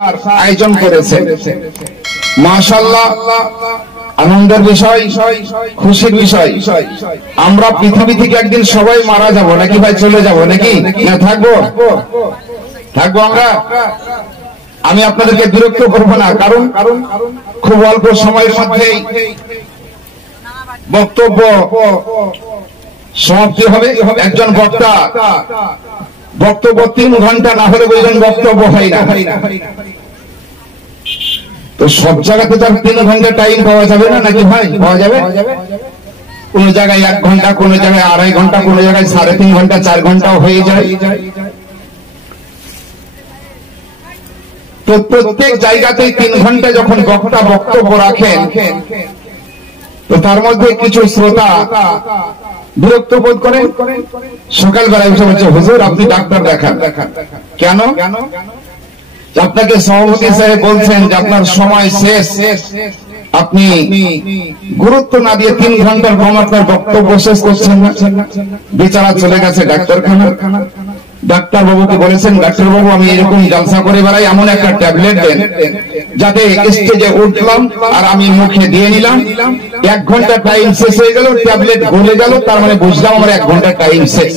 আয়োজন করেছে। মাশাআল্লাহ, আনন্দের বিষয়, খুশির বিষয়। আমরা পৃথিবী থেকে একদিন সবাই মারা যাব নাকি ভাই, চলে যাব নাকি, না থাকবো? থাকবো আমরা। আমি আপনাদেরকে বিরক্ত করবো না, কারণ খুব অল্প সময়ের মধ্যেই বক্তব্য সমাপ্তি হবে। একজন বক্তা বক্তব্য 3 ঘন্টা না হলে বলছেন বক্তব্য হয় না। তো সব জায়গাতে তার 3 ঘন্টা টাইম পাওয়া যাবে না নাকি ভাই, পাওয়া যাবে? কোন জায়গায় 1 ঘন্টা, কোন জায়গায় 2.5 ঘন্টা, কোন জায়গায় 3.5 ঘন্টা, 4 ঘন্টাও হয়ে যায়। তো প্রত্যেক জায়গাতেই 3 ঘন্টা যখন বক্তা বক্তব্য রাখেন, তো তার মধ্যে কিছু শ্রোতা বিরক্ত বোধ করেন। সকালবেলা এসে বলছে, হুজুর আপনি ডাক্তার দেখান। কেন? আপনাকে সভাপতি সাহেব বলছেন যে আপনার সময় শেষ, আপনি গুরুত্ব না দিয়ে 3 ঘন্টার কম আপনার বক্তব্য শেষ করছেন না। বেচারা চলে গেছে ডাক্তারখানা। ডাক্তার বাবুকে বলেছেন, ডাক্তার বাবু আমি এরকম জলসা করে বেড়াই, এমন একটা ট্যাবলেট দেন যাতে স্টেজে উঠলাম আর আমি মুখে দিয়ে নিলাম, 1 ঘন্টা টাইম শেষ হয়ে গেল, ট্যাবলেট গলে গেল, তার মানে বুঝলাম আমার 1 ঘন্টা টাইম শেষ।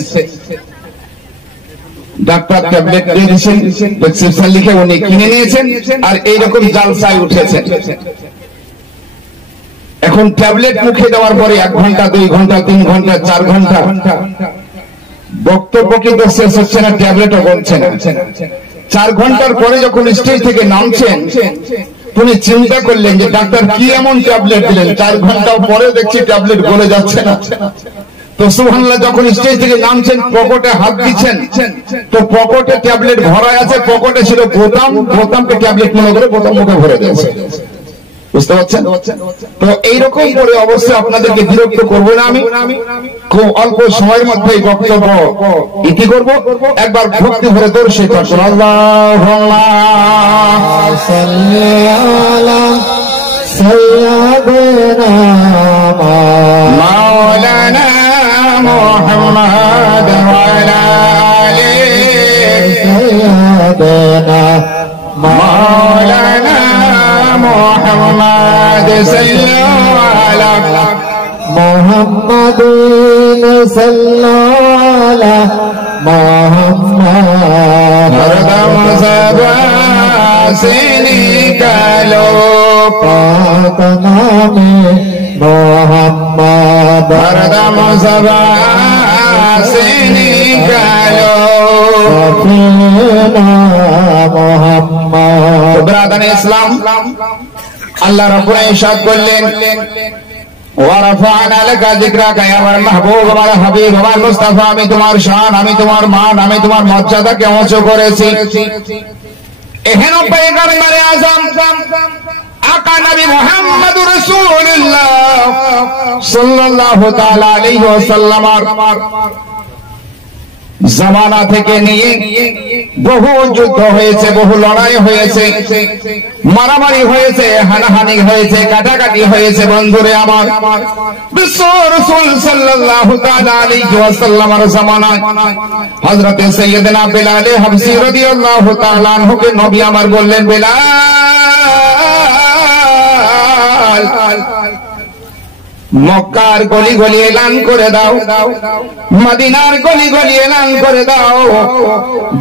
ডাক্তার ট্যাবলেট দিয়ে দিয়েছেন, প্রেসক্রিপশন লিখে উনি কিনে নিয়েছেন আর এইরকম জালসায় উঠেছেন। এখন ট্যাবলেট মুখে দেওয়ার পরে 1 ঘন্টা, 2 ঘন্টা, 3 ঘন্টা, 4 ঘন্টা বক্তব্য কিন্তু শেষ হচ্ছে না, ট্যাবলেটও বলছে না। 4 ঘন্টার পরে যখন স্টেজ থেকে নামছেন, তিনি চিন্তা করলেন যে ডাক্তার কি এমন ট্যাবলেট দিলেন, 4 ঘন্টা পরে দেখছি ট্যাবলেট গলে যাচ্ছে না। তো সুবহানাল্লাহ, যখন স্টেজ থেকে নামছেন পকেটে হাত দিচ্ছেন, তো পকেটে ট্যাবলেট ভরা আছে, পকেটে ছিল বোতাম, বোতামকে ট্যাবলেট মনে করে বোতাম মুখে ভরে দিয়েছে। বুঝতে পারছেন? তো এইরকম করে অবশ্যই আপনাদেরকে বিরক্ত করবো না। আমি খুব অল্প সময়ের মধ্যে বক্তব্য ইতি করব। একবার ভক্তি ভরে দরুদ শরীফ পড়ুন। আল্লাহুম্মা সাল্লি আলা সাইয়্যিদিনা মাওলানা মুহাম্মাদ ওয়া আলা আলিহি সাইয়্যিদিনা মাওলানা মুহাম্মাদ সাল্লাল্লাহু আলা মুহাম্মাদিন সাল্লাল্লাহু আলা মুহাম্মাদ হরদম সাবাসিনি কালো পাক নামে মুহাম্মাদ হরদম সাবাসিনি কালো মুহাম্মাদ। ব্রাদার ইসলাম, আল্লাহ রাব্বুল ইরশাদ করলেন, ওয়ারাফা'না লাকা যিকরাকা ইয়া আমার মাহবুব, আমার হাবিব, আমার মুস্তাফা, আমি তোমার শান, আমি তোমার মান, আমি তোমার মর্যাদাকে উঁচু করেছি। এহেন পয়গম্বরে আযম আকা নবী মুহাম্মদুর রাসূলুল্লাহ সাল্লাল্লাহু তাআলা আলাইহি ওয়াসাল্লাম জামানা থেকে নিয়ে বহু যুদ্ধ হয়েছে, বহু লড়াই হয়েছে, মারামারি হয়েছে, হানাহানি হয়েছে, কাটাকাটি হয়েছে। বন্ধুরে আমার, বিশ্ব রাসূল সাল্লাল্লাহু তাআলা আলাইহি ওয়াসাল্লামের জামানায় হযরতে সাইয়্যিদনা বেলাল হাবশী রাদিয়াল্লাহু তাআলা আনহুকে নবী আমার বললেন, বেলাল মক্কার গলি গলি এলান করে দাও, মদিনার গলি গলি এলান করে দাও,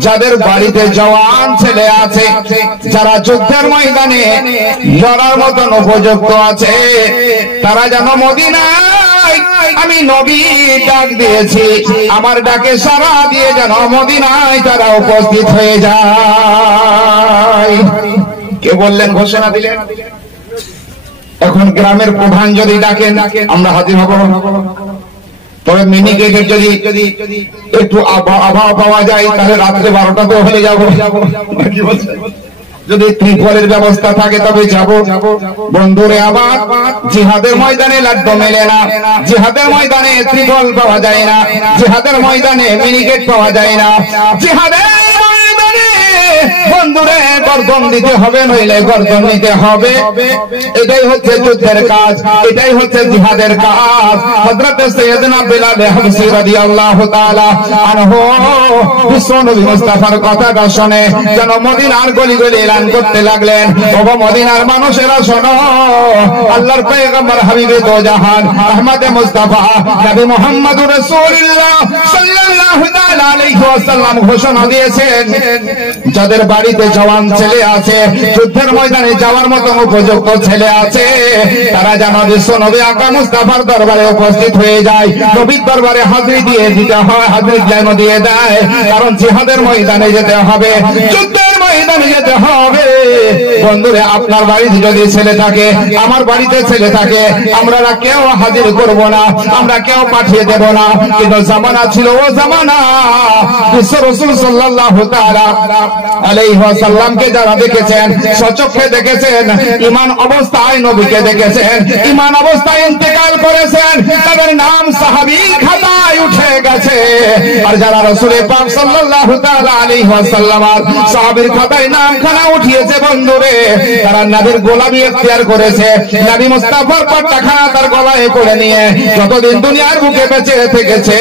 যাদের বাড়িতে জওয়ান ছেলে আছে, যারা যুদ্ধের ময়দানে লড়ার মতন উপযুক্ত আছে, তারা যেন মদিনায় আমি নবী ডাক দিয়েছি, আমার ডাকে সাড়া দিয়ে যেন মদিনায় তারা উপস্থিত হয়ে যায়। কে বললেন, ঘোষণা দিলেন। এখন গ্রামের প্রধান যদি ডাকেন আমরা হাজির হব, তবে মিনি গেটের যদি একটু আবহাওয়া পাওয়া যায় তাহলে রাত্রে 12টাতে হয়ে যাব। যদি ত্রিপলের ব্যবস্থা থাকে তবে যাব। বন্ধুরে আবার জিহাদের ময়দানে লাড্ডু মেলে না, জিহাদের ময়দানে ত্রিপল পাওয়া যায় না, জিহাদের ময়দানে মিনি গেট পাওয়া যায় না, জিহাদের ময়দানে বন্ধুরে গর্দন দিতে হবে, নইলে গর্দন নিতে হবে। এটাই হচ্ছে যুদ্ধের কাজ, এটাই হচ্ছে জিহাদের কাজ। হযরত সাইয়েদনা বিলাল হাবশী রাদিয়াল্লাহু তাআলা আনহু বিশ্বনবী মুস্তাফার কথাটা শুনে যেন মদিনার গলি গলি এলান করতে লাগলেন, ওগো মদিনার মানুষেরা শোনো, আল্লাহর পয়গম্বর হাবিবে দো জাহান আহমদ মুস্তাফা নবী মুহাম্মদুর রাসূলুল্লাহ সাল্লাল্লাহু তাআলা আলাইহি ওয়াসাল্লাম ঘোষণা দিয়েছেন, যাদের বাড়িতে জওয়ান ছেলে আছে, যুদ্ধের ময়দানে যাওয়ার মতো উপযুক্ত ছেলে আছে, তারা যেন বিশ্বনবী আকা মুস্তাফার দরবারে উপস্থিত হয়ে যায়, নবীর দরবারে হাজিরি দিয়ে দিতে হয়, হাজিরি যেন দিয়ে দেয়। কারণ জিহাদের ময়দানে যেতে হবে, যুদ্ধের ময়দানে যেতে হবে। বন্ধুরে, আপনার বাড়িতে যদি ছেলে থাকে, আমার বাড়িতে ছেলে থাকে, আমরা কেউ হাজির করব না, আমরা কেউ পাঠিয়ে দেব না। কিন্তু জামানা ছিল ও জামানা, বিশ্ব রাসূল সাল্লাল্লাহু তাআলা আলাইহি ওয়াসাল্লামকে যারা দেখেছেন, সচক্ষে দেখেছেন, ঈমান অবস্থায় নবীকে দেখেছেন, ঈমান অবস্থায় ইন্তেকাল করেছেন, তাদের নাম সাহাবীর খাতায় উঠে গেছে। আর যারা রাসূল পাক সাল্লাল্লাহু তাআলা আলাইহি ওয়াসাল্লাম সাহাবীর খাতায় নামখানা উঠিয়েছে, বন্ধুরে, তারা নবীর গোলামি ইখতিয়ার করেছে, নবী মুস্তাফার পাটখানা তার গলায় পড়ে নিয়ে যতদিন দুনিয়ার বুকে বেঁচে থেকেছে,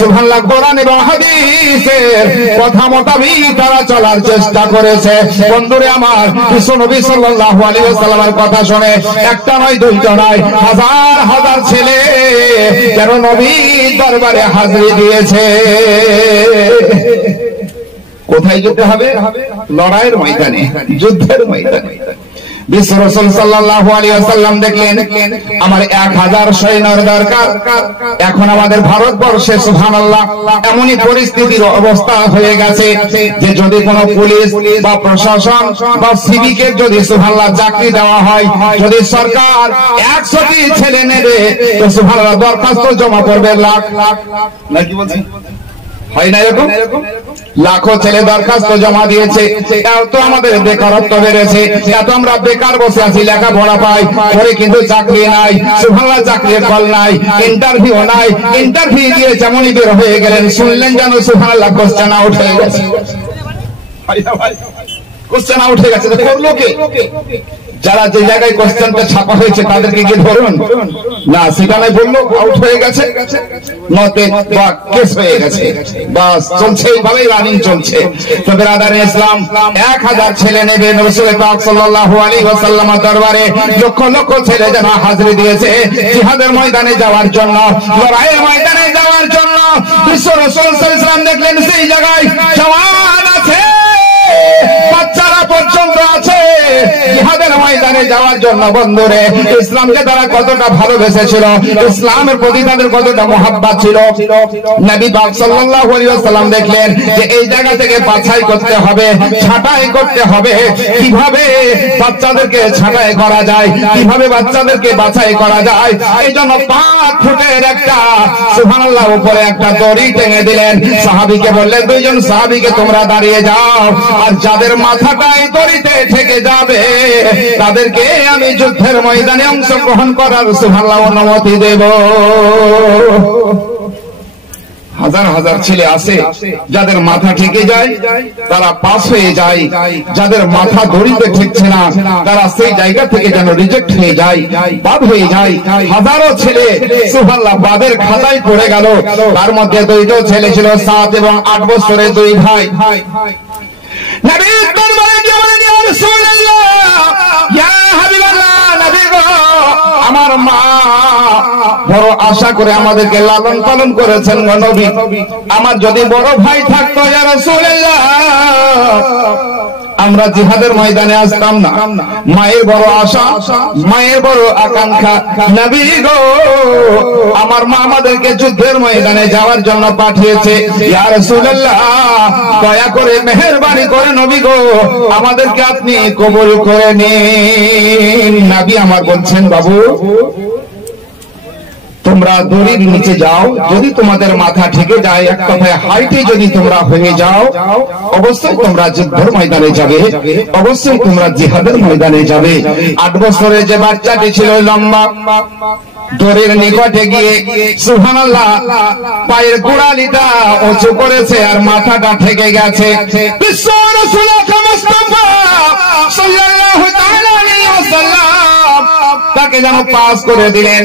সুবহানাল্লাহ, কোরআন এবং হাদিসের কথা মোতাবেক তারা চলার চেষ্টা করেছে। বন্ধুরে আমার, বিশ্বনবী সাল্লাল্লাহু আলাইহি ওয়াসাল্লামের কথা শুনে একটা নয়, দুইটা নয়, হাজার হাজার ছেলে যেন নবীর দরবারে হাজিরি দিয়েছে। কোথায় যেতে হবে? লড়াইয়ের ময়দানে, যুদ্ধের ময়দানে। বিশ্ব রাসূল সাল্লাল্লাহু আলাইহি ওয়াসাল্লাম দেখলেন আমার 1000 সৈন্যের দরকার। এখন আমাদের ভারতবর্ষে সুবহানাল্লাহ এমনই পরিস্থিতির অবস্থা হয়ে গেছে যে যদি কোনো পুলিশ বা প্রশাসন বা সিভিকের যদি সুবহানাল্লাহ চাকরি দেওয়া হয়, যদি সরকার 100টি ছেলে নেবে, তো সুবহানাল্লাহ দরখাস্ত জমা করবে লাখ লাখ, নাকি বলছেন? হয় না এরকম? লাখো ছেলে দরখাস্ত জমা দিয়েছে। এত আমাদের বেকারত্ব বেড়েছে, এত আমরা বেকার বসে আছি, লেখাপড়া পাই পরে কিন্তু চাকরি নাই, সুবহানাল্লাহ, চাকরির কল নাই, ইন্টারভিউ নাই। ইন্টারভিউ দিয়ে যেমনই বের হয়ে গেলেন, শুনলেন যেন সুবহানাল্লাহ কোশ্চেন আউট হয়ে গেছে। কোশ্চেন আউট হয়ে গেছে, করলো কে? যারা যে জায়গায় কোশ্চেনটা ছাপা হয়েছে তাদেরকে কি ধরুন না, সেখানে বললো আউট হয়ে গেছে, নতে বা কেস হয়ে গেছে, বাস চলছে, এইভাবেই রানিং চলছে। তো ব্রাদারে ইসলাম, 1000 ছেলে নেবে রাসূল পাক সাল্লাল্লাহু আলাইহি ওয়াসাল্লামের দরবারে, লক্ষ লক্ষ ছেলে যারা হাজিরি দিয়েছে জিহাদের ময়দানে যাওয়ার জন্য, লড়াইয়ের ময়দানে যাওয়ার জন্য। বিশ্ব রাসূল সাল্লাল্লাহু আলাইহি ওয়াসাল্লাম দেখলেন সেই জায়গায় জওয়ান আছে, বাচ্চারা পর্যন্ত আছে জিহাদের ময়দানে যাওয়ার জন্য। বন্ধুরে, ইসলামকে তারা কতটা ভালোবেসেছিল, ইসলামের প্রতি তাদের কতটা মহব্বত ছিল। নবী পাক সাল্লাল্লাহু আলাইহি ওয়াসাল্লাম দেখলেন যে এই জায়গা থেকে বাছাই করতে হবে, ছাঁটাই করতে হবে, কিভাবে বাচ্চাদেরকে ছাঁটাই করা যায়, কিভাবে বাচ্চাদেরকে বাছাই করা যায়। এই জন্য 5 ফুটের একটা সুবহানাল্লাহ উপরে একটা দড়ি টেনে দিলেন, সাহাবীকে বললেন, 2 জন সাহাবীকে তোমরা দাঁড়িয়ে যাও, আর যাদের মাথাটা এই দড়িতে থেকে যাবে তাদেরকে আমি যুদ্ধের ময়দানে অংশগ্রহণ করার সুবহানাল্লাহ অনুমতি দেব। হাজার হাজার ছেলে আছে যাদের মাথা ঠেকে যায় তারা পাস হয়ে যায়, যাদের মাথা দড়িতে ঠেকছে না তারা সেই জায়গা থেকে যেন রিজেক্ট হয়ে যায়, বাদ হয়ে যায়। হাজারো ছেলে সুবহানাল্লাহ বাদের খাতায় পড়ে গেল। তার মধ্যে 2টো ছেলে ছিল 7 এবং 8 বছরের 2 ভাই। নবীর দরবারে গিয়ে বলেন, ইয়া রাসূলুল্লাহ, ইয়া হাবিবাল্লাহ, নবী গো, আমার মা বড় আশা করে আমাদেরকে লালন পালন করেছেন গো নবী, আমার যদি বড় ভাই থাকতো ইয়া রাসূলুল্লাহ আমরা জিহাদের ময়দানে আসতাম না। মায়ের বড় আশা, মায়ের বড় আকাঙ্ক্ষা, নবী গো আমার মা আমাদেরকে যুদ্ধের ময়দানে যাওয়ার জন্য পাঠিয়েছে, ইয়া রাসূলুল্লাহ দয়া করে মেহেরবানি করে নবী গো আমাদেরকে আপনি কবুল করে নিন। নবী আমার বলছেন, বাবু তোমরা দড়ির নিচে যাও, যদি তোমাদের মাথা ঠেকে যায়, এক কথায় হাইটে যদি তোমরা হয়ে যাও, অবশ্যই তোমরা যুদ্ধের ময়দানে যাবে, অবশ্যই তোমরা জিহাদের ময়দানে যাবে। 8 বছরের যে বাচ্চাটি ছিল লম্বা, দড়ির নিকটে গিয়ে সুবহানাল্লাহ পায়ের গোড়ালিটা উঁচু করেছে আর মাথাটা ঠেকে গেছে। বিশ্ব রাসূল মুস্তাফা সাল্লাল্লাহু তাআলা আলাইহি ওয়াসাল্লাম তাকে যেন পাস করে দিলেন।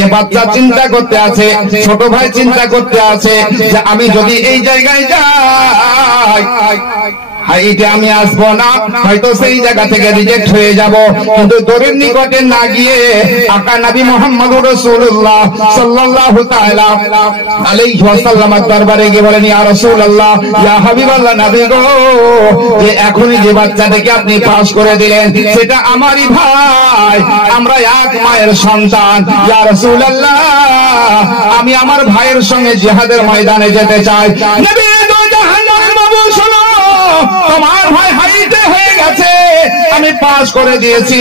এ বাচ্চা চিন্তা করতে আছে, ছোট ভাই চিন্তা করতে আছে যে আমি যদি এই জায়গায় যাই, হাইটে আমি আসবো না, হয়তো সেই জায়গা থেকে রিজেক্ট হয়ে যাব। কিন্তু দড়ির নিকটে না গিয়ে আকা নবী মুহাম্মদুর রাসূলুল্লাহ সাল্লাল্লাহু তাআলা আলাইহি ওয়াসাল্লামের দরবারে গিয়ে বলেন, ইয়া রাসূলুল্লাহ, ইয়া হাবিবাল্লাহ, নবী গো, যে এখনই যে বাচ্চাটাকে আপনি পাস করে দিলেন সেটা আমারই ভাই, আমরা এক মায়ের সন্তান। ইয়া রাসূলুল্লাহ, আমি আমার ভাইয়ের সঙ্গে জিহাদের ময়দানে যেতে চাই। নবী গো, জাহান্নামের বাবু শোনো, তোমার ভাই হাইটে হয়ে গেছে, আমি পাস করে দিয়েছি,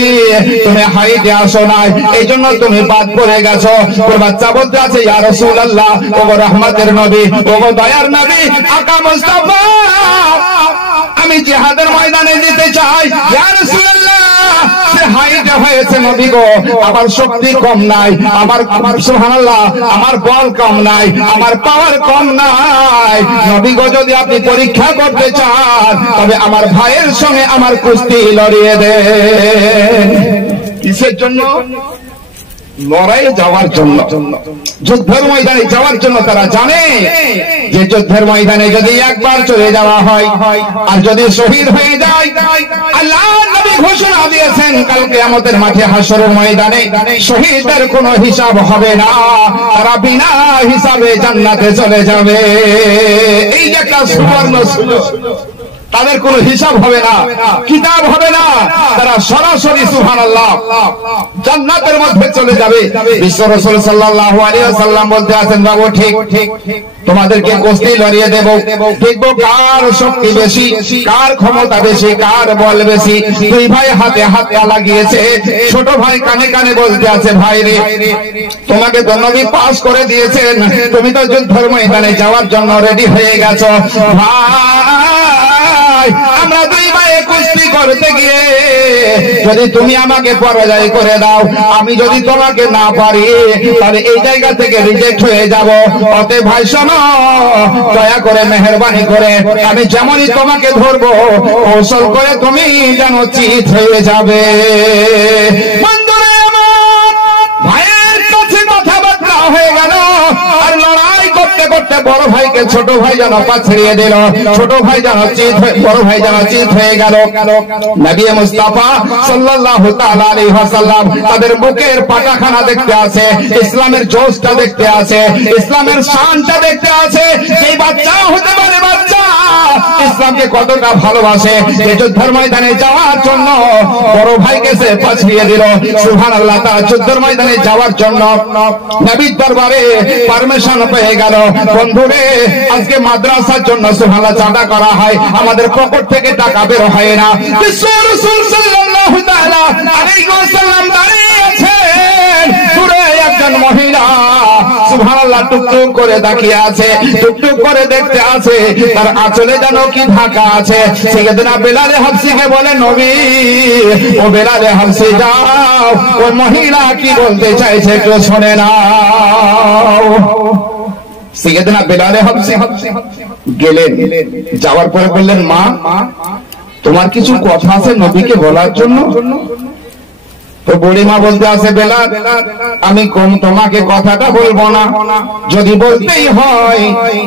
তুমি হাইটে আসো নাই, এই জন্য তুমি বাদ পড়ে গেছো। ওর বাচ্চা বলতে আছে, ইয়া রাসূলুল্লাহ, ওগো রহমতের নবী, ওগো দয়ার নবী, আকা মুস্তাফা, আমি জিহাদের ময়দানে যেতে চাই। ইয়া রাসূলুল্লাহ, সে হাইটে হয়েছে নবী গো, আমার শক্তি কম নাই, আমার সুবহানাল্লাহ, আমার বল কম নাই, আমার পাওয়ার কম নাই। নবী গো, যদি আপনি পরীক্ষা করতে চান তবে আমার ভাইয়ের সঙ্গে আমার কুস্তি লড়িয়ে দেন। কিসের জন্য? লড়াইয়ে যাওয়ার জন্য, যুদ্ধের ময়দানে যাওয়ার জন্য। তারা জানে যে যুদ্ধের ময়দানে যদি একবার চলে যাওয়া হয় আর যদি শহীদ হয়ে যায়, আল্লাহ নবী ঘোষণা দিয়েছেন কাল কিয়ামতের মাঠে হাসরের ময়দানে শহীদদের কোনো হিসাব হবে না, তারা বিনা হিসাবে জান্নাতে চলে যাবে। এই যে একটা সুবর্ণ সুযোগ, তাদের কোনো হিসাব হবে না, কিতাব হবে না, তারা সরাসরি সুবহানাল্লাহ জান্নাতের মধ্যে চলে যাবে। বিশ্ব রাসূল সাল্লাল্লাহু আলাইহি ওয়াসাল্লাম বলতে আছেন, বাবু ঠিক তোমাদেরকে কুস্তি লড়িয়ে দেব, দেখবো কার শক্তি বেশি, কার ক্ষমতা বেশি, কার বল বেশি। দুই ভাই হাতে হাত লাগিয়েছে, ছোট ভাই কানে কানে বলতে আছে, ভাই রে, তোমাকে তো নবী পাস করে দিয়েছেন, তুমি তো যুদ্ধের ময়দানে যাওয়ার জন্য রেডি হয়ে গেছো। ভাই, আমরা দুই ভাই কুস্তি করতে গিয়ে যদি তুমি আমাকে পরাজয় করে দাও, আমি যদি তোমাকে না পারি, তাহলে এই জায়গা থেকে রিজেক্ট হয়ে যাব। অতএব ভাই শোনো, দয়া করে মেহেরবানি করে আমি যেমনই তোমাকে ধরবো, কৌশল করে তুমি যেন চিত হয়ে যাবে। বন্ধুরা আমার, ভাইয়ের কাছে কথাবার্তা হয়ে গেল আর লড়াই করতে করতে বড় ভাইকে ছোট ভাই যেন পা ছেড়িয়ে দিল, ছোট ভাই যেন চিত হয়ে, বড় ভাই যেন চিত হয়ে গেল। নবী মুস্তাফা সাল্লাল্লাহু তাআলা আলাইহি ওয়াসাল্লাম তাদের বুকের পাটাখানা দেখতে আছে, ইসলামের জোশটা দেখতে আছে, ইসলামের শানটা দেখতে আছে। এই বাচ্চা হতে পারে বাচ্চা ইসলামকে কতটা ভালোবাসে, এই যুদ্ধের ময়দানে যাওয়ার জন্য বড় ভাইকে সে পা ছেড়িয়ে দিল। সুবহানাল্লাহ, তারা যুদ্ধের ময়দানে যাওয়ার জন্য নবীর দরবারে পারমিশন পেয়ে গেল। বন্ধুরে, আজকে মাদ্রাসার জন্য সুবহানাল্লাহ চাঁদা করা হয়, আমাদের পকেট থেকে টাকা বের হয় না। বিশ্ব রাসূল সাল্লাল্লাহু তাআলা আলাইহি ওয়াসাল্লাম দাঁড়িয়ে আছেন, দূরে একজন মহিলা সুবহানাল্লাহ টুকটুক করে তাকিয়ে আছে, টুকটুক করে দেখতে আছে, তার আঁচলে যেন কি ঢাকা আছে। সাইয়েদনা বেলাল হাবশিকে বলে, নবী, ও বেলাল হাবশি যাও, ওই মহিলা কি বলতে চাইছে একটু শুনে নাও। সাইয়েদনা বেলাল হাবশি গেলেন, যাওয়ার পরে বললেন, মা, তোমার কিছু কথা আছে নবীকে বলার জন্য? তো বুড়িমা বলতে আছে, বেলাল, আমি তোমাকে কথাটা বলবো না, যদি বলতেই হয়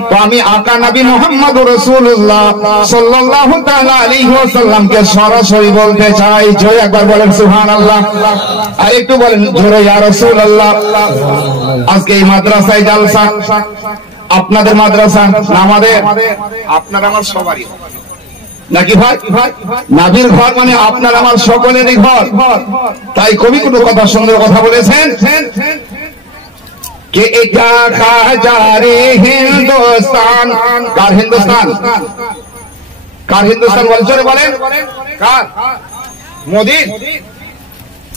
তো আমি আকা নবী মুহাম্মদুর রাসূলুল্লাহ সাল্লাল্লাহু তাআলা আলাইহি ওয়াসাল্লামকে সরাসরি বলতে চাই। জয় একবার বলেন সুবহানাল্লাহ, আর একটু বলেন জোরে, ইয়া রাসূলুল্লাহ। আজকে এই মাদ্রাসায় জালসা, আপনাদের মাদ্রাসা না আমাদের? আপনার আমার সবারই নাকি ভাই? নবীর ঘর মানে আপনার আমার সকলেরই ঘর। তাই কবি কোনো কথা সুন্দর কথা বলেছেন, কে এটা কাজারে হিন্দুস্তান। কার হিন্দুস্তান? কার হিন্দুস্তান বলছেন? বলেন কার? মোদির?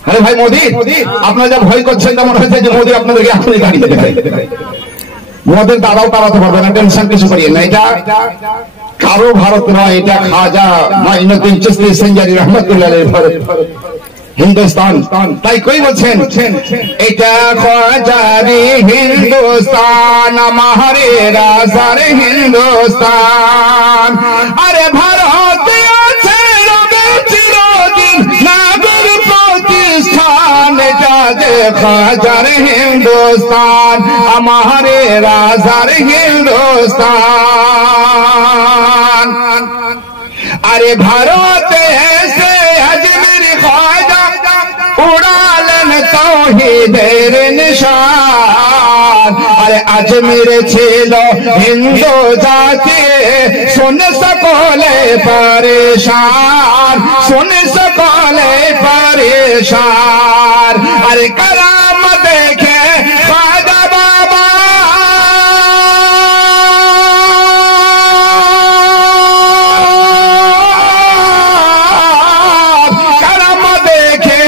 আরে ভাই মোদি, আপনারা যা ভয় করছেন তেমন হয়েছে যে মোদি আপনাদেরকে এখনই দাঁড়িয়ে দেবে। মোদের দাদাও তাড়াতে পারবে না, টেনশন কিছু করিয়ে না। এটা কারো ভারত নয়, এটা খাজা মাইনুদ্দিন চিশতি সিঞ্জারি রহমতুল্লাহ আলাইহির ভারত, হিন্দুস্তান। তাই কই বলছেন এটা খাজারি হিন্দুস্তান, আমারে রাজার হিন্দুস্তান। আরে ভারতে আছে রবে চিরদিন নাগর প্রতিষ্ঠান, এটা যে খাজার হিন্দুস্তান, আমারে রাজার হিন্দুস্তান। আরে ভারতে এসে আজমির খাজা উড়ালেন তাওহীদের নিশান। আরে আজমির ছিল হিন্দু জাতি, শুন সকলে পরেশান, শুন সকলে পরেশান। আরে কারাম দেখে খাজা বাবা, কারাম দেখে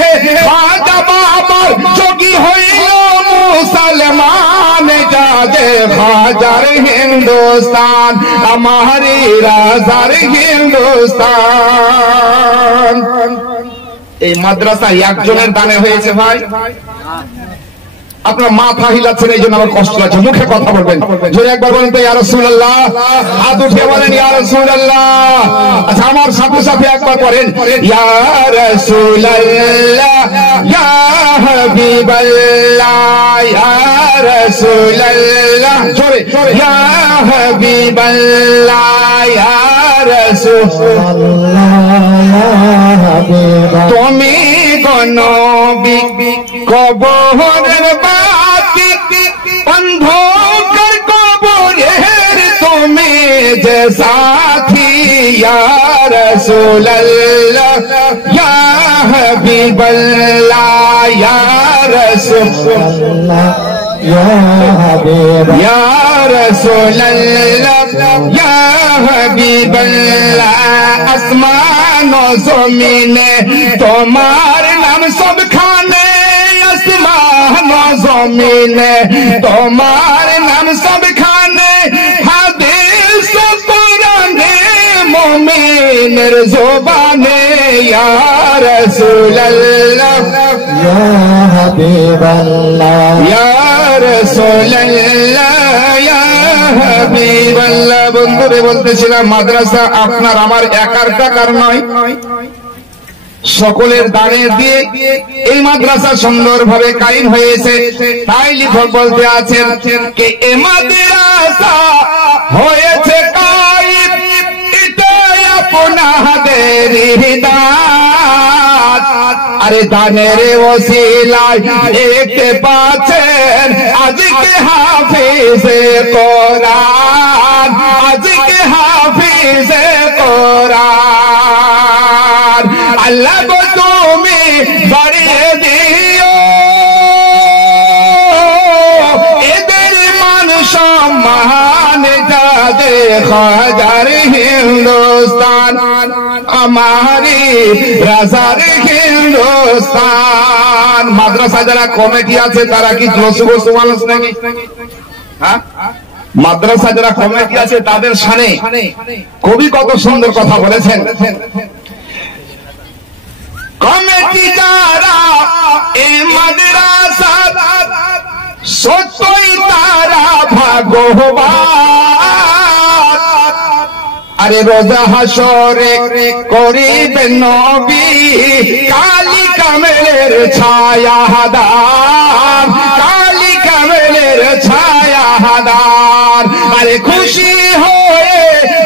খাজা বাবার যোগী হইল মুসলমান, যাজে খাজার হিন্দুস্তান, আমারি রাজার হিন্দুস্তান। এই মাদ্রাসা একজনের দানে হয়েছে ভাই। আপনার মাথা হিলাচ্ছেন এই জন্য আমার কষ্ট লাগছে, মুখে কথা বলবেন। জোরে একবার বলেন তো ইয়া রাসূলুল্লাহ, হাত উঠিয়ে বলেন ইয়া রাসূলুল্লাহ। আচ্ছা আমার সাথে সাথে একবার বলেন ইয়া রাসূলুল্লাহ, ইয়া হাবিবাল্লাহ, ইয়া রাসূলুল্লাহ। জোরে ইয়া হাবিবাল্লাহ, ইয়া রাসূলুল্লাহ। তুমি নবী কবরের বাতি, অন্ধকার কবরের তুমি যে সাথী, ইয়া রাসূলুল্লাহ, ইয়া হাবিবাল্লাহ, ইয়া রাসূলুল্লাহ, ইয়া রাসূলুল্লাহ, ইয়া হাবিবাল্লাহ। আসমান ও জমিনে তোমার নাম সবখানে, আসমান ও জমিনে তোমার নাম সবখানে, হাদিস ও কোরআনে মুমিনের জবানে, ইয়া রাসূলুল্লাহ, ইয়া হাবিবাল্লাহ, ইয়া রাসূলুল্লাহ, ইয়া হাবিবাল্লাহ। বন্ধুরে বলতেছিলাম মাদ্রাসা আপনার আমার একার টাকার নয়, সকলের দানে দিয়ে এই মাদ্রাসা সুন্দরভাবে কায়েম হয়েছে। তাই লেখক বলতে আছেন যে এই মাদ্রাসা হয়েছে কায়েম, এটাই আপনাদের দান। আরে দানের ওসিলায় দেখতে পাচ্ছেন আজকে হাফিজে কোরআন, আজকে হাফিজে কোরআন। আল্লাহ গো তুমি বাড়িয়ে দিও এদের মান সম্মান, যাতে খাজার হিন্দুস্তান, আমারি রাজার হিন্দুস্তান। মাদ্রাসা যারা কমিটি আছে তারা কি লসু মানুষ নাকি? হ্যাঁ, মাদ্রাসা যারা কমিটি আছে তাদের সামনে কবি কত সুন্দর কথা বলেছেন। কমিটি যারা এই মাদ্রাসা সত্যই তারা ভাগ্যবান। আরে রোজা হাসরে করিবেন নবী কালী কামেলের ছায়া দান, কালী কামেলের ছায়া দান। আরে খুশি হয়ে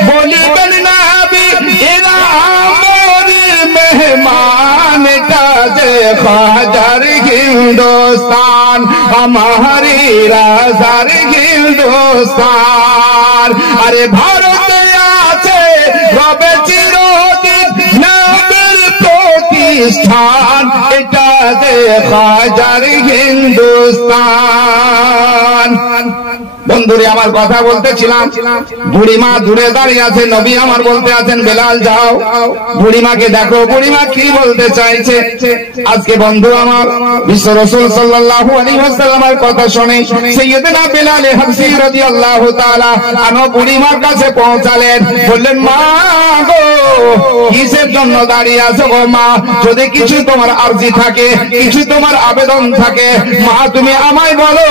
বলিবেন নবী এরা আমার মেহমান, কাজে খাজার হিন্দুস্তান, আমারি রাজার হিন্দুস্তান। আরে ভারতে আছে রবে চিরদিন নাগর প্রতিষ্ঠান, এটা যে খাজার হিন্দুস্তান। বন্ধুরে আমার কথা বলতেছিলাম, বুড়িমা দূরে দাঁড়িয়ে আছে, নবী আমার বলতে আছেন বেলাল যাও বুড়িমাকে দেখো বুড়িমা কি বলতে চাইছে। আজকে বন্ধু আমার বিশ্ব রাসূল সাল্লাল্লাহু আলাইহি ওয়াসাল্লামের কথা শুনে সাইয়্যিদনা বেলাল হাবশী রাদিয়াল্লাহু তাআলা আনহু বুড়িমার কাছে পৌঁছালেন, বললেন মা গো কিসের জন্য দাঁড়িয়ে আছো গো মা, যদি কিছু তোমার আরজি থাকে, কিছু তোমার আবেদন থাকে মা তুমি আমায় বলো,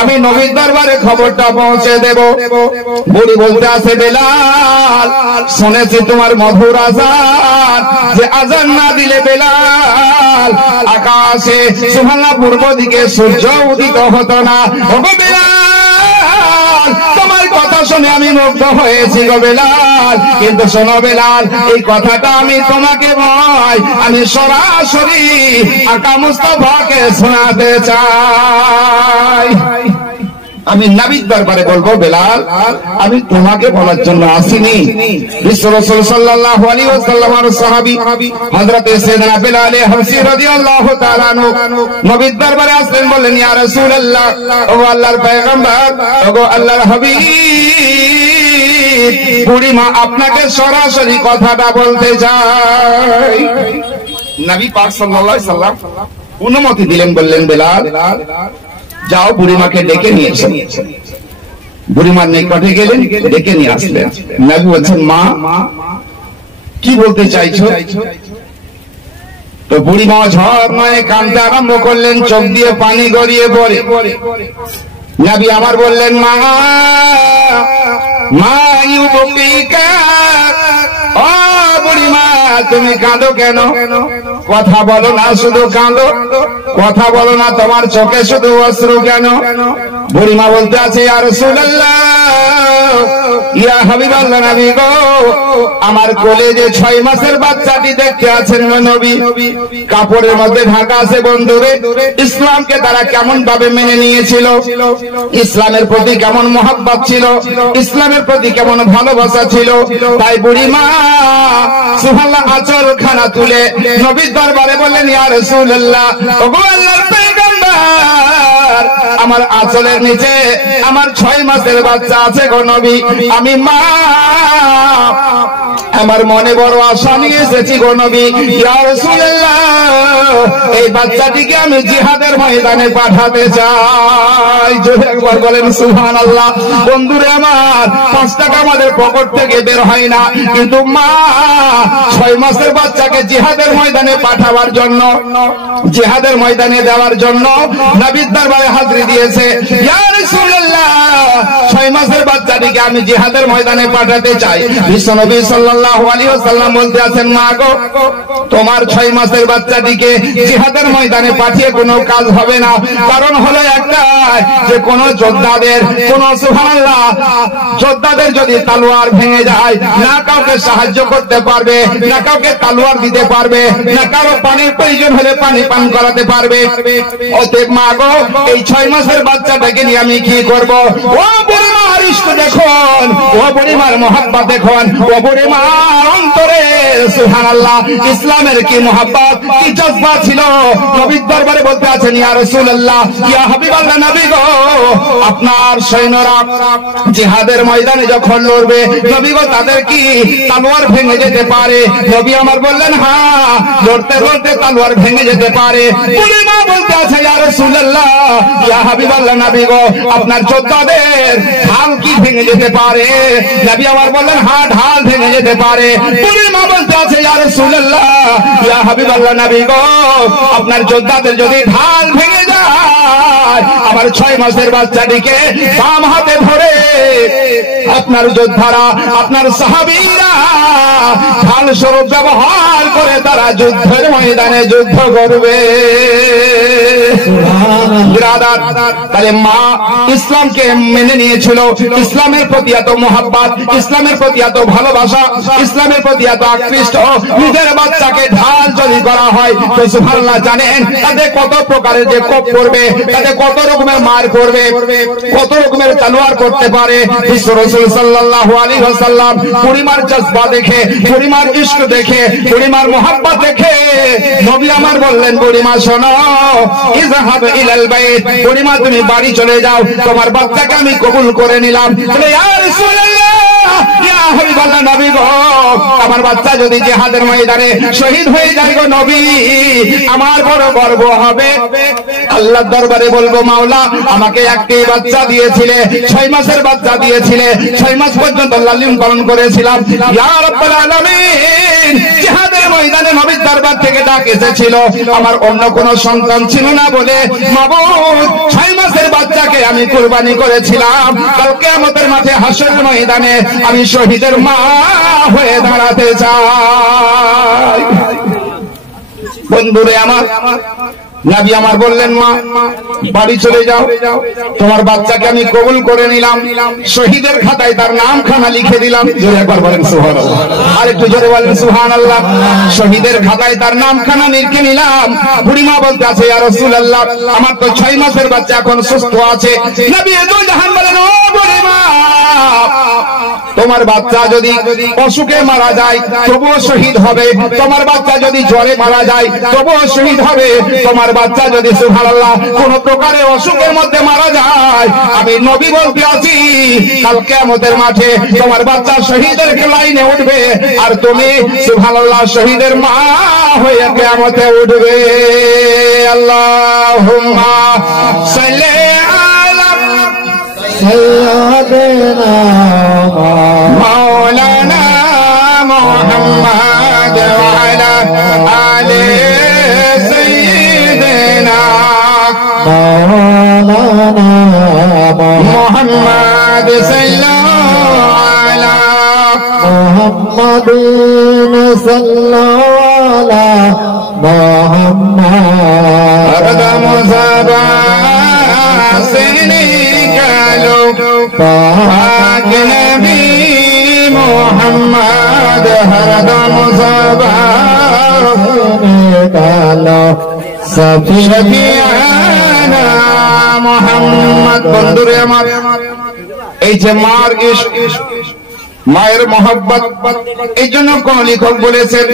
আমি নবীর দরবারে খবরটা পৌঁছে দেব। বুড়ি বলতে আছে বেলাল শুনেছি তোমার মধুর আযান, যে আযান না দিলে বেলাল আকাশে সুবহানাল্লাহ পূর্ব দিকে সূর্য উদিত হতো না। ওগো বেলাল তোমার কথা শুনে আমি মুগ্ধ হয়েছি গো বেলাল, কিন্তু শোনো বেলাল এই কথাটা আমি তোমাকে নয়, আমি সরাসরি আকা মুস্তাফাকে শোনাতে চাই। আমি নবীর দরবারে বলবো বেলাল আমি তোমাকে বলার জন্য আসিনি। বিশ্ব রাসূল সাল্লাল্লাহু আলাইহি ওয়াসাল্লামের সাহাবী হযরত সাইয়েদনা বেলাল হাবশী রাদিয়াল্লাহু তাআলা আনহু নবীর দরবারে আসলেন, বললেন ইয়া রাসূলুল্লাহ ও আল্লাহর পয়গম্বর ও আল্লাহর হাবিব বুড়িমা আপনাকে সরাসরি কথাটা বলতে চাই। নবী পাক সাল্লাল্লাহু আলাইহি ওয়াসাল্লাম অনুমতি দিলেন, বললেন বেলাল যাও বুড়িমাকে ডেকে নিয়ে এসো। বুড়িমার নিকটে গেলেন, ডেকে নিয়ে আসলেন। নবী বলছেন মা কি বলতে চাইছো? তো বুড়িমা ঝরনায় কাঁদতে আরম্ভ করলেন, চোখ দিয়ে পানি গড়িয়ে পড়ে। নবী আমার বললেন মা মা ইউবকিকা, ও বুড়িমা তুমি কাঁদো কেন? কথা বলো না, শুধু কাঁদো, কথা বলো না, তোমার চোখে শুধু অশ্রু কেন? বুড়িমা বলতে আছে ইয়া রাসূলুল্লাহ ইয়া হাবিবাল্লাহ নবী গো আমার কোলে যে 6 মাসের বাচ্চাটি দেখতে আছেন নবী, কাপড়ের মধ্যে ঢাকা আছে। বন্ধুরে ইসলামকে তারা কেমন ভাবে মেনে নিয়েছিল, ইসলামের প্রতি কেমন মহব্বত ছিল, ইসলামের প্রতি কেমন ভালোবাসা ছিল। তাই বুড়িমা সুবহানাল্লাহ আঁচল খানা তুলে নবীর দরবারে বললেন ইয়া রাসূলুল্লাহ ওগো আল্লাহর পয়গম্বর আমার আঁচলের নিচে আমার 6 মাসের বাচ্চা আছে গো নবী, আমি মা আমার মনে বড় আশা নিয়ে এসেছি গো নবী, ইয়া রাসূলুল্লাহ এই বাচ্চাটিকে আমি জিহাদের ময়দানে পাঠাতে চাই। জোরে একবার বলেন সুবহানাল্লাহ। বন্ধুরে আমার 5 টাকা আমাদের পকেট থেকে বের হয় না, কিন্তু মা 6 মাসের বাচ্চাকে জিহাদের ময়দানে পাঠাবার জন্য, জিহাদের ময়দানে দেওয়ার জন্য নবীর দরবারে হাজিরি দিয়েছে। ইয়া রাসূলুল্লাহ 6 মাসের বাচ্চাটিকে আমি জিহাদের ময়দানে পাঠাতে চাই। বিশ্বনবী সাল্লাল্লাহু আলাইহি ওয়াসাল্লাম বলতে আছেন মা গো তোমার 6 মাসের বাচ্চাটিকে জিহাদের ময়দানে পাঠিয়ে কোনো কাজ হবে না। কারণ হলো একটা, যে কোন যোদ্ধাদের, কোন সুবহানাল্লাহ যোদ্ধাদের যদি তলোয়ার ভেঙে যায়, না কাউকে সাহায্য করতে পারবে, না কাউকে তলোয়ার দিতে পারবে, না কারো পানির প্রয়োজন হলে পানি পান করাতে পারবে। অতএব মা গো এই 6 মাসের বাচ্চাটাকে নিয়ে আমি কি করব? ও বুড়িমার ইশক দেখুন, ও বুড়িমার মহব্বত দেখুন, ও বুড়িমার অন্তরে সুবহানাল্লাহ ইসলামের কি মহব্বত, কি জজবা ছিল। নবীর দরবারে বলতে আছেন ইয়া রাসূলুল্লাহ ইয়া হাবিবাল্লাহ নবী গো আপনার সৈন্যরা জিহাদের ময়দানে যখন লড়বে নবী গো তাদের কি তলোয়ার ভেঙে যেতে পারে? নবী আমার বললেন হ্যাঁ, লড়তে লড়তে তলোয়ার ভেঙে যেতে পারে। বুড়িমা বলতে আছে ইয়া রাসূলুল্লাহ ইয়া হাবিবাল্লাহ নবী গো আপনার যোদ্ধাদের ঢাল কি ভেঙে যেতে পারে? নবী আমার বললেন হ্যাঁ ঢাল ভেঙে যেতে পারে। বুড়িমা বলতে আছে ইয়া রাসূলুল্লাহ ইয়া হাবিবাল্লাহ নবী গো আপনার যোদ্ধাদের যদি ঢাল ভেঙে যায়, আমার 6 মাসের বাচ্চাটিকে বাম হাতে ধরে আপনার যোদ্ধারা, আপনার সাহাবীরা ঢাল স্বরূপ ব্যবহার করে তারা যুদ্ধের ময়দানে যুদ্ধ করবে। তাহলে মা ইসলামকে মেনে নিয়েছিল, ইসলামের প্রতি এত মহব্বত, ইসলামের প্রতি এত ভালোবাসা, ইসলামের প্রতি এত আকৃষ্ট। নিজের বাচ্চাকে ঢাল যদি করা হয় তো সুবহানাল্লাহ জানেন তাদের কত প্রকারের যে কোপ করবে, তাদের কত রকমের মার করবে, কত রকমের তলোয়ার করতে পারে। বিশ্ব রাসূল সাল্লাল্লাহু আলাইহি ওয়াসাল্লাম বুড়িমার জজবা দেখে, বুড়িমার ইশক দেখে, বুড়িমার মহব্বত দেখে নবী আমার বললেন বুড়িমা শোনো, ইযহাব ইলাল বাইত, বুড়িমা তুমি বাড়ি চলে যাও, তোমার বাচ্চাকে আমি কবুল করে নিলাম। বলে ইয়া রাসূলুল্লাহ, ইয়া হাবিবাল্লাহ, নবী গো, আমার বাচ্চা যদি জিহাদের ময়দানে শহীদ হয়ে যায় গো নবী, আমার বড় গর্ব হবে। আল্লাহর দরবারে বলবো মাওলা আমাকে একটি বাচ্চা দিয়েছিলে, 6 মাসের বাচ্চা দিয়েছিলে, 6 মাস পর্যন্ত লালন পালন করেছিলাম। ইয়া রাব্বুল আলামিন, জিহাদের ময়দানে নবীর দরবার থেকে ডাক এসেছিল, আমার অন্য কোন সন্তান ছিল না বলে মাবুদ 6 মাসের বাচ্চাকে আমি কুরবানি করেছিলাম। কাল কিয়ামতের মাঠে হাসরের ময়দানে আমি শহীদের মা হয়ে দাঁড়াতে চাই। বন্ধুরে আমার, নবী আমার বললেন মা বাড়ি চলে যাও, তোমার বাচ্চাকে আমি কবুল করে নিলাম, শহীদের খাতায় তার নামখানা লিখে দিলাম। জোরে একবার বলেন সুবহানাল্লাহ, আর একটু জোরে বলেন সুবহানাল্লাহ। শহীদের খাতায় তার নামখানা লিখে নিলাম। বুড়িমা বলতে আছে ইয়া রাসূলুল্লাহ, আমার তো 6 মাসের বাচ্চা এখন সুস্থ আছে। নবী দু জাহান বলেন ও বুড়িমা, তোমার বাচ্চা যদি অসুখে মারা যায় তবুও শহীদ হবে, তোমার বাচ্চা যদি জ্বরে মারা যায় তবুও শহীদ হবে, তোমার বাচ্চা যদি সুবহানাল্লাহ কোন প্রকারে অসুখের মধ্যে মারা যায়, আমি নবী বলতে আছি কাল কিয়ামতের মাঠে তোমার বাচ্চা শহীদের লাইনে উঠবে, আর তুমি সুবহানাল্লাহ শহীদের মা হয়ে কিয়ামতে উঠবে। আল্লাহুম্মা সাল্লি আলা সাইয়্যিদিনা মাওলানা মুহাম্মদ ওয়া আলা আলি সাইয়্যিদিনা মাওলানা মুহাম্মদ সাল্লাল্লাহু আলা মুহাম্মাদিন সাল্লাল্লাহু আলা মুহাম্মদ মুসাবা সিনি কালো পাক নবী মুহাম্মদ হরদম মুসাবা সিনি কালো সফিয়ানা মুহাম্মদ। বন্ধুরে আমার, এই যে মার ইশক, মায়ের मोहब्बत, এই জন্য কোন লেখক বলেছেন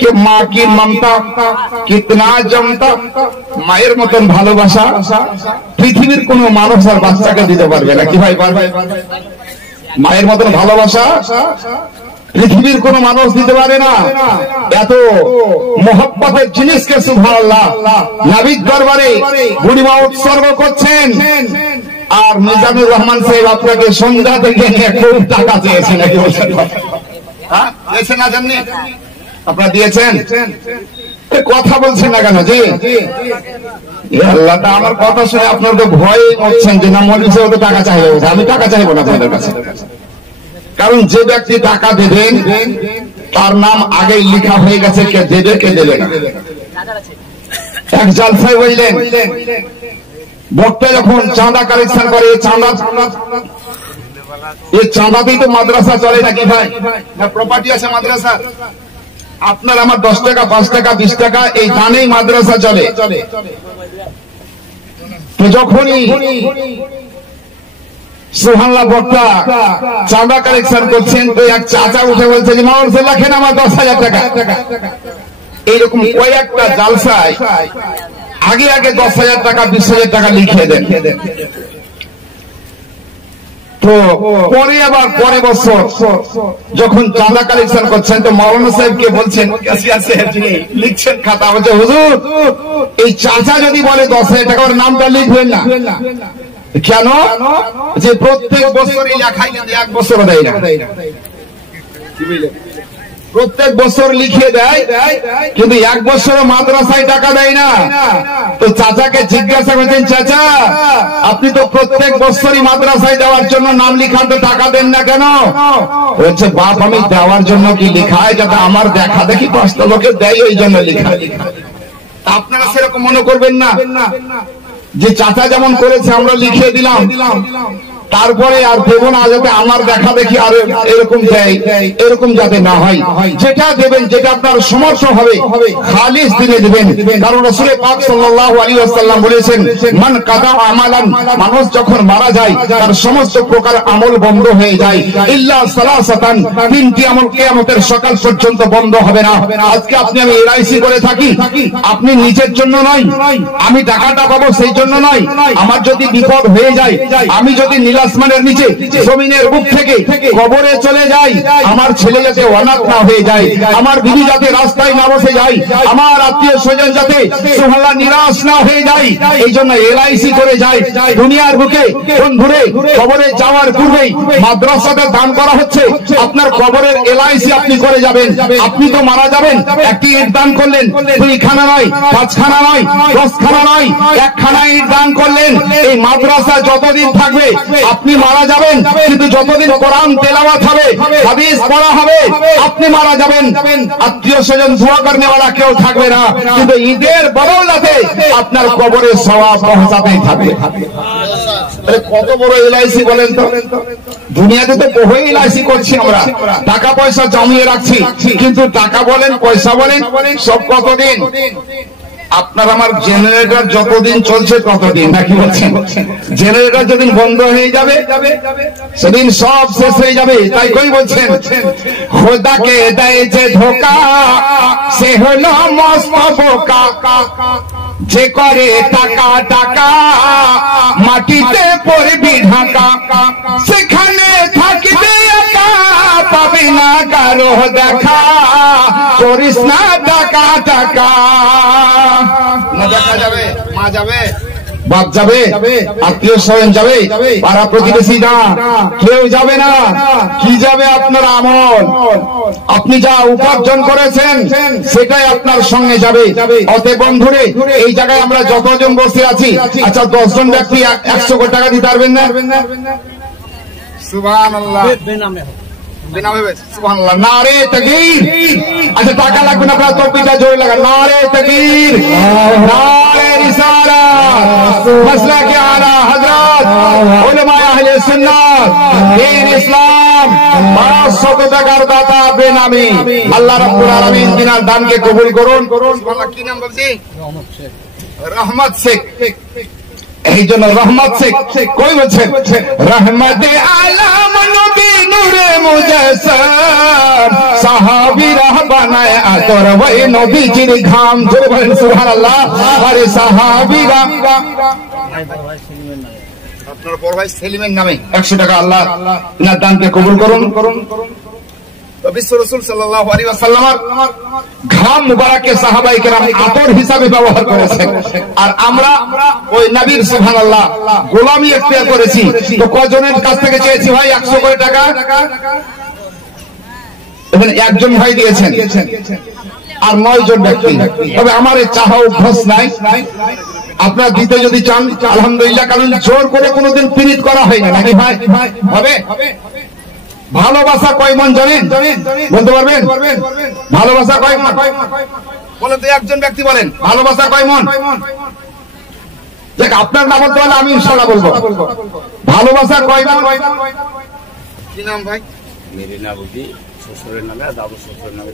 कि माँ की ममता कितना जमता, মায়ের মতন ভালোবাসা পৃথিবীর কোন মানুষ আর বাচ্চাকে দিতে পারবে না। কি ভাই পারবে? মায়ের মতন ভালোবাসা পৃথিবীর কোন মানুষ দিতে পারে না। এত মোহব্বতের জিনিসকে সুবহানাল্লাহ নবীর দরবারে বুড়িমা উৎসর্গ করছেন। আর মিজানুর রহমান সাহেব আপনাকে সন্ধ্যা থেকে খুব টাকা চেয়েছেন, নাকি বলছেন? হ্যাঁ দিয়েছেন না? জানেন আপনারা দিয়েছেন? কথা বলছেন না কেন? জি আল্লাহ, তা আমার কথা শুনে আপনার তো ভয় করছেন যে না মনে হচ্ছে তো টাকা চাইবে। আমি টাকা চাইবো না আপনাদের কাছে, কারণ যে ব্যক্তি টাকা দেবেন তার নাম আগেই লেখা হয়ে গেছে, কে দেবে কে দেবে না। এক জালসায় বললেন বক্তা যখন চাঁদা কালেকশন করে, এই চাঁদাতেই তো মাদ্রাসা চলে নাকি ভাই? না প্রপার্টি আছে মাদ্রাসা? আপনার আমার 10 টাকা 5 টাকা 20 টাকা এই দানেই মাদ্রাসা চলে। তো যখনই সুবহানাল্লাহ বক্তা চাঁদা কালেকশন করছেন, তো এক চাচা উঠে বলছে যে মাওলানা লেখেন আমার 10,000 টাকা। এইরকম কয়েকটা জালসায় আগে আগে 10,000 টাকা 20,000 টাকা লিখে দেন। তো পরে আবার পরের বছর যখন চাঁদা কালেকশন করছেন, তো মাওলানা সাহেবকে বলছেন, ক্যাশিয়ার সাহেব লিখছেন খাতা, বলছে হুজুর এই চাচা যদি বলে 10,000 টাকা, ওর নামটা লিখবেন না। কেন? যে প্রত্যেক বছরই লেখায়, কিন্তু এক বছরও দেয় না। প্রত্যেক বছর লিখে দেয় কিন্তু এক বছর মাদ্রাসায় টাকা দেয় না। তো চাচাকে জিজ্ঞাসা করছেন, চাচা আপনি তো প্রত্যেক বছরই মাদ্রাসায় দেওয়ার জন্য নাম লিখান, তো টাকা দেন না কেন? বলছে বাপ আমি দেওয়ার জন্য কি লেখায়, যাতে আমার দেখা দেখি 5টা লোকে দেয়, এই জন্য লেখা। আপনারা সেরকম মনে করবেন না যে চাচা যেমন করেছে আমরা লিখে দিলাম। তারপরে আর দেব না, যাতে আমার দেখা দেখি আর এরকম দেয়, এরকম যাতে না হয়। যেটা দেবেন, যেটা আপনার সমর্থ হবে, খালিস দিনে দেবেন। কারণ রাসূল পাক সাল্লাল্লাহু আলাইহি ওয়াসাল্লাম বলেছেন, মান কাদা আমালান, মানুষ যখন মারা যায় তার সমস্ত প্রকার আমল বন্ধ হয়ে যায়, ইল্লা সালাসাতান, তিনটি আমল কিয়ামতের সকাল পর্যন্ত বন্ধ হবে না। আজকে আপনি আমি এলআইসি করে থাকি, আপনি নিজের জন্য নয়, আমি টাকাটা পাবো সেই জন্য নয়, আমার যদি বিপদ হয়ে যায়, আমি যদি নীলাসমানের নিচে জমিনের বুক থেকে কবরে চলে যাই, আমার ছেলে যাতে অনাথ না হয়ে যায়, আমার বিবি যাতে রাস্তায় না বসে যায়, আমার আত্মীয় স্বজন যাতে সুবহানাল্লাহ নিরাশ না হয়ে যায়, এই জন্য এলআইসি করে যায়। দুনিয়ার বুকে ঘুরে কবরে যাওয়ার পূর্বেই মাদ্রাসাতে দান করা হচ্ছে, আপনার কবরের এলআইসি আপনি করে যাবেন। আপনি তো মারা যাবেন, একটি ইট দান করলেন, 2খানা নয়, 5খানা নয়, 10খানা নয়, 1খানা ইট দান করলেন। এই মাদ্রাসা যতদিন থাকবে আপনি মারা যাবেন, কিন্তু যতদিন কোরআন তেলাওয়াত হবে, হাদিস পড়া হবে, আপনি মারা যাবেন। আত্মীয় স্বজন দোয়া করনেওয়ালা কেউ থাকবে না, কিন্তু ঈদের বদৌলতে আপনার কবরে সওয়াব পৌঁছাতেই থাকবে। কত বড় এলআইসি বলেন তো। দুনিয়াতে তো বহু এলআইসি করছি আমরা, টাকা পয়সা জমিয়ে রাখছি, কিন্তু টাকা বলেন, পয়সা বলেন, সব কতদিন? আপনার আমার জেনারেটর যতদিন চলছে ততদিন, নাকি বলছেন? জেনারেটর যেদিন বন্ধ হয়ে যাবে সেদিন সব শেষ হয়ে যাবে। তাই কই বলছেন, খোদাকে দেয় যে ধোকা সে হলো মস্ত বোকা, যে করে টাকা টাকা মাটিতে পড়বি ঢাকা, সেখানে থাকবে একা পাবি না কারো দেখা, করিস না টাকা টাকা। না দেখা যাবে, মা যাবে, বাপ যাবে, আত্মীয় স্বজন যাবে, পাড়া প্রতিবেশী না, কেউ যাবে না। কি যাবে? আপনার আমল, আপনি যা উপার্জন করেছেন সেটাই আপনার সঙ্গে যাবে। অতএব বন্ধুরে, এই জায়গায় আমরা যতজন বসে আছি, আচ্ছা 10 জন ব্যক্তি 100 কোটি টাকা দিতে পারবেন না? সুবহানাল্লাহ, সুবহানাল্লাহ, নারে তাকবীর। আচ্ছা টাকা লাগবে না, আপনারা তকবীরটা জোরে লাগান, নারে তাকবীর, নারে রিসালাত, মাসলাকে আলা হযরত উলামায়ে আহলে সুন্নাত, দ্বীন ইসলাম, 500 টাকার দাতা বেনামি। আল্লাহ রাব্বুল আলামিন দিনার দানকে কবুল করুন। সুবহানাল্লাহ। কি নাম বাবজি? রহমত শেখ। এই জন্য রহমত শেখ কই বলছেন, রহমতে আলম নবী নূরে মুজাসসাম, সাহাবীরা বানায় আতর ওই নবীজির ঘাম। জোরে বলেন সুবহানাল্লাহ। আরে সাহাবীরা, আপনার বড় ভাই সেলিমের নামে 100 টাকা আল্লাহ ইনার দানকে কবুল করুন। বিশ্ব রাসূল সাল্লাল্লাহু আলাইহি ওয়াসাল্লামের ঘাম মুবারককে সাহাবায়ে কেরাম আতর হিসাবে ব্যবহার করেছেন, আর আমরা ওই নবীর সুবহানাল্লাহ গোলামি ইখতিয়ার করেছি। তো কজনের কাছ থেকে চেয়েছি ভাই 100 কোটি টাকা? এখানে একজন ভাই দিয়েছেন আর 9 জন ব্যক্তি। তবে আমার এই চাহা অভ্যাস নাই, আপনারা দিতে যদি চান আলহামদুলিল্লাহ, কারণ জোর করে কোনোদিন পীড়িত করা হয় না, নাকি ভাই? হবে। ভালোবাসা কয় মন জানেন? বলতে পারবেন? ভালোবাসা কয় মন বলেন তো, একজন ব্যক্তি বলেন, ভালোবাসা কয় মন? দেখ, আপনার নাম বলতে পারলে আমি ইনশাআল্লাহ বলবো। ভালোবাসা কয় মন? কি নাম ভাই? মেরিনা বিবি, শ্বশুরের নামে, দাদা শ্বশুরের নামে।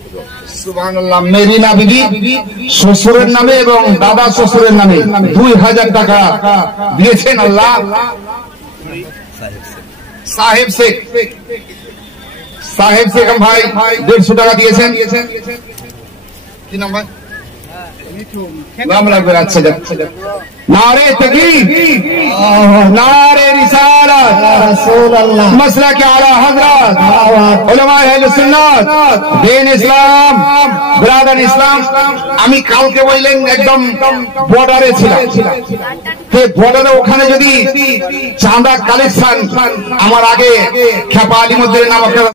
সুবহানাল্লাহ। মেরিনা বিবি শ্বশুরের নামে এবং দাদা শ্বশুরের নামে 2000 টাকা দিয়েছেন আল্লাহ। সাহেব শেখ, সাহেব শেখ ভাই 150 টাকা দিয়েছেন। কি নাম ভাই? নাম লাগবে। আচ্ছা, নারে তাকবীর, নারে রিসালাত, রাসূলুল্লাহ, মাসলাকে আলা হযরত উলামায়ে আহলে সুন্নাত, দ্বীন ইসলাম, ব্রাদার ইসলাম। আমি কালকে বললেন একদম বর্ডারে ছিলাম, বর্ডারে ওখানে যদি চাঁদা কালেকশন, আমার আগে খেপা আলিমুদ্দিনের নাম আপনারা